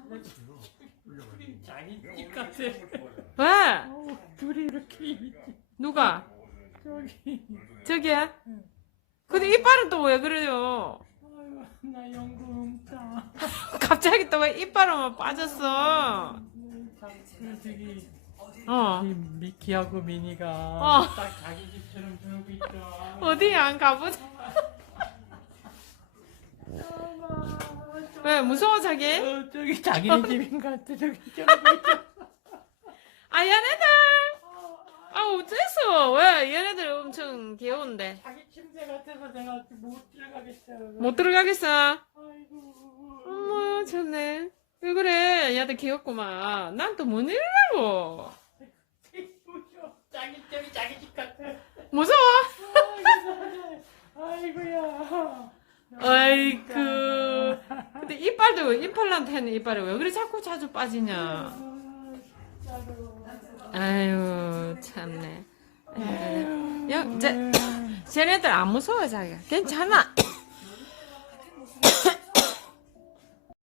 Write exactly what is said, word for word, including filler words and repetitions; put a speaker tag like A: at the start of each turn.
A: 자기 집 같아.
B: 왜?
A: 어우, 둘이 이렇게
B: 누가?
A: 저기.
B: 저기야? 근데 이빨은 또 왜 그래요?
A: 아유, 나 영구음다.
B: 갑자기 또 왜 이빨은 빠졌어?
A: 그 저기
B: 어.
A: 이 미키하고 미니가
B: 어.
A: 딱 자기 집처럼 살고 있죠.
B: 어디 안 가보자. 왜 무서워 자기?
A: 어, 저기 자기네 집인 것 같아. 저기 저러고 있죠.
B: 아 얘네들. 아 어째서? 왜 얘네들 엄청 귀여운데
A: 자기 침대 같아서 내가 못 들어가겠어.
B: 못 들어가겠어?
A: 아이고.
B: 어머 참네. 왜 그래? 얘들 귀엽구만. 난 또 뭔 일이라고?
A: 자기 저기 자기 집 같아.
B: 무서워?
A: 아이고야.
B: 아이고. 근데 이빨도 임플란트는 이빨이 왜 그래 자꾸 자주 빠지냐? 아유 참네. 야, 쟤, 쟤네들 안 무서워 자기가. 괜찮아.